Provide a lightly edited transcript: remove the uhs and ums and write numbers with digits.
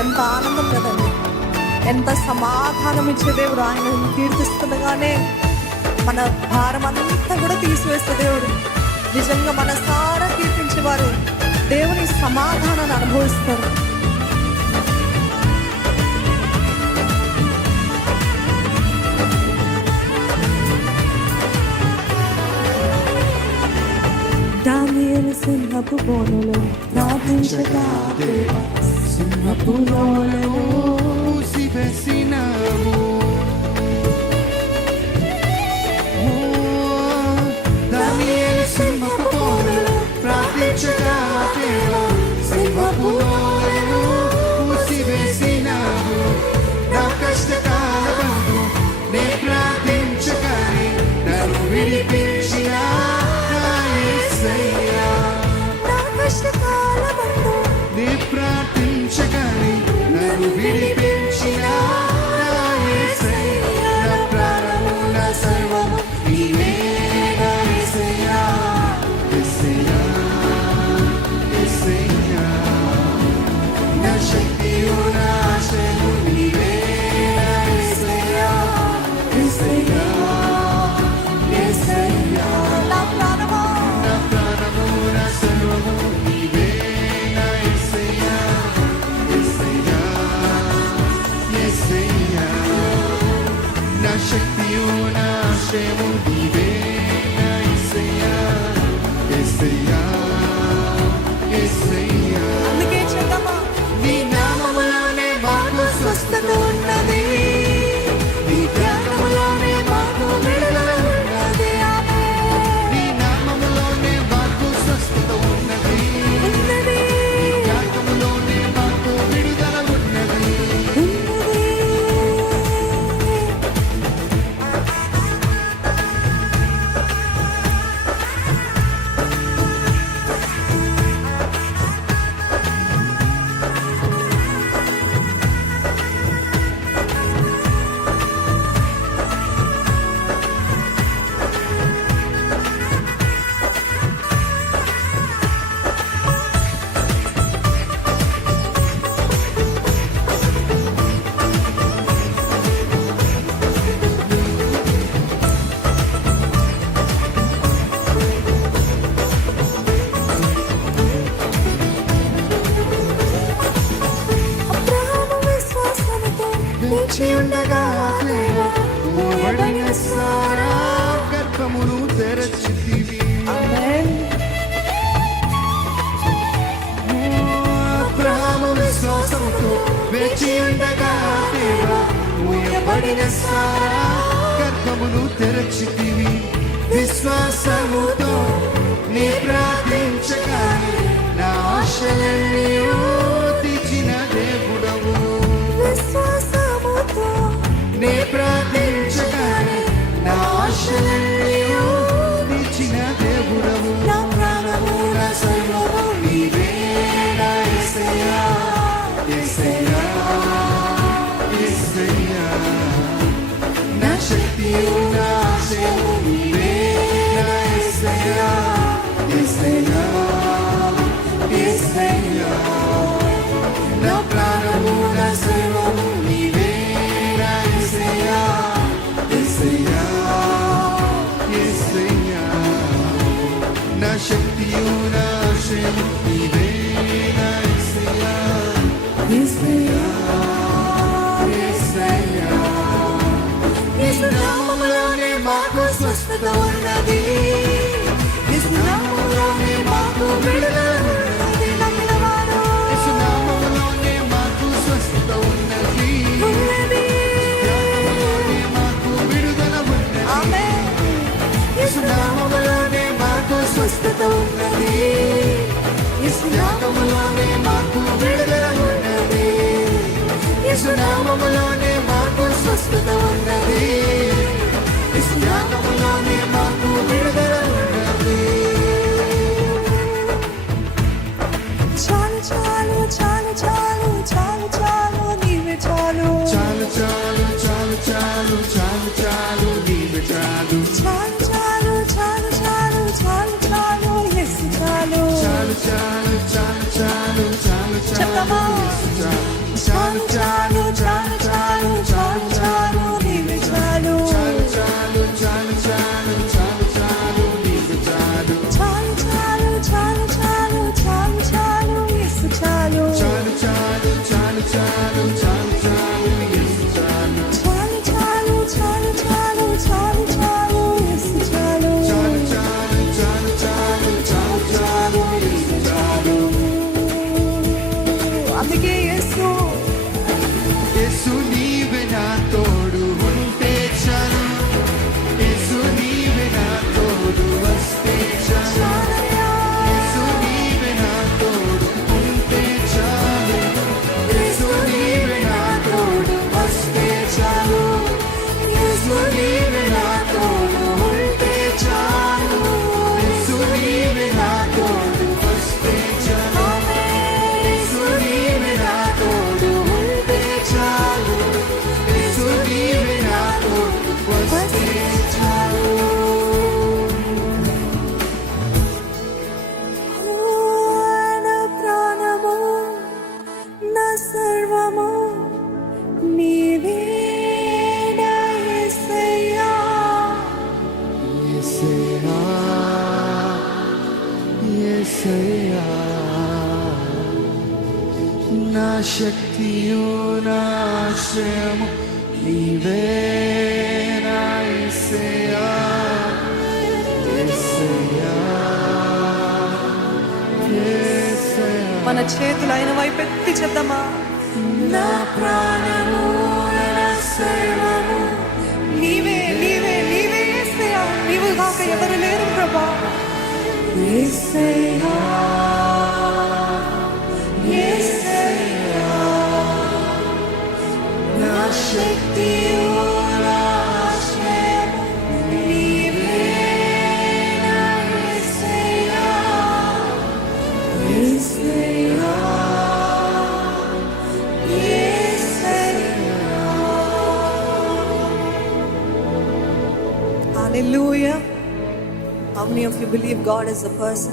ఎంత ఆనందం కదండి, ఎంత సమాధానం ఇచ్చే దేవుడు. ఆయన కీర్తిస్తుండగానే మన భారం అంతా కూడా తీసివేస్తే దేవుడు నిజంగా మనసారా కీర్తించేవారు దేవుని సమాధానాన్ని అనుభవిస్తారు. దానియేలు సింహపు బోనులో ప్రార్థించగా సింహపు బోనులో మూసివేసినావు. దానియేలు సింహపు బోనులో ప్రార్థించగా సింహపు బోనులో మూసివేసినావు. నా కష్టకాలమందు నే ప్రార్థించగానే నన్ను విడిపించిన నీ ప్రార్థించగానే నన్ను విడిపించిన నా ప్రాణము నా సర్వము నీవే నా యేసయ్యా. యేసయ్యా యేసయ్యా నా శక్తియు నా ఆశ్రయము నీవే నా యేసయ్యా. యేసయ్యా యేసయ్యా నా ప్రాణము నా సర్వము నీవే నా యేసయ్యా. యేసయ్యా యేసయ్యా నా శక్తియు నా ఆశ్రయము నీవే నా యేసయ్యా. యేసయ్యా యేసయ్యా అందుకే చెప్తామా, నీ నామములోనే మాకు స్వస్థత ఉన్నది, నీ ధ్యానములోనే మాకు విడుదల ఉన్నది. నీ నామములోనే మాకు స్వస్థత ఉన్నది, నీ ధ్యానములోనే మాకు విడుదల ఉన్నది. వేచి ఉండగా మూయబడిన సారా గర్భమును తెరచితివి. అబ్రహాము విశ్వాసముతో వేచి ఉండగా దేవా మూయబడిన సారా గర్భమును తెరచితివి. విశ్వాసముతో నీ ప్రార్థించగానే నా ఆశలన్నీయు తీర్చిన దేవుడవు. నే ప్రార్థించగానే నా ఆశలన్నీయు తీర్చిన దేవుడవు. నా ప్రాణము నా సర్వము నీవే నా యేసయ్యా. యేసయ్యా యేసయ్యా నా శక్తియు నా ఆశ్రయము నీవే నా యేసయ్యా. యేసయ్యా యేసయ్యా నా ప్రాణము నా సర్వము నీవే నా యేసయ్యా. యేసయ్యా యేసయ్యా నా శక్తియు నా ఆశ్రయము నీవే నా యేసయ్యా. యేసయ్యా యేసయ్యా నీ నామములోనే మాకు స్వస్థత ఉన్నది, నీ నామములోనే మాకు విడుదల ఉన్నది. యేసు నామములోనే మాకు స్వస్థత ఉన్నది, నామములోనే మాకు విడుదల ఉన్నది. యేసు నామములోనే మాకు స్వస్థత ఉన్నది, యేసు నామములోనే మాకు విడుదల ఉన్నది. యేసు నామములోనే మాకు స్వస్థత ఉన్నది, యేసు నామములోనే మాకు విడుదల ఉన్నది. చాలు చాలు చాలు చాలు చాలు చాలు నీవే చాలు, చాలు చాలు చాలు చాలు చాలు చాలు నీవే చాలు. చాలు చాలు చాలు చాలు చాలు చాలు యేసు చాలు. చాలు చాలు చాలు చాలు చాలు చాలు చెప్తామా? యేసు చాలు. యేసయ్యా యేసయ్యా నా శక్తియు నా ఆశ్రయము నీవే నా యేసయ్యా యేసయ్యా యేసయ్యా మన చేతులు ఆయన వైపు ఎత్తి చెప్దామా? నా ప్రాణము నా సర్వము నీవే నీవే నీవే యేసయ్యా, నీవు కాక ఎవరు లేరు ప్రభా. యేసయ్యా యేసయ్యా నా శక్తియు నా ఆశ్రయము నీవే నా యేసయ్యా యేసయ్యా యేసయ్యా. Hallelujah. How many of you believe God is a person?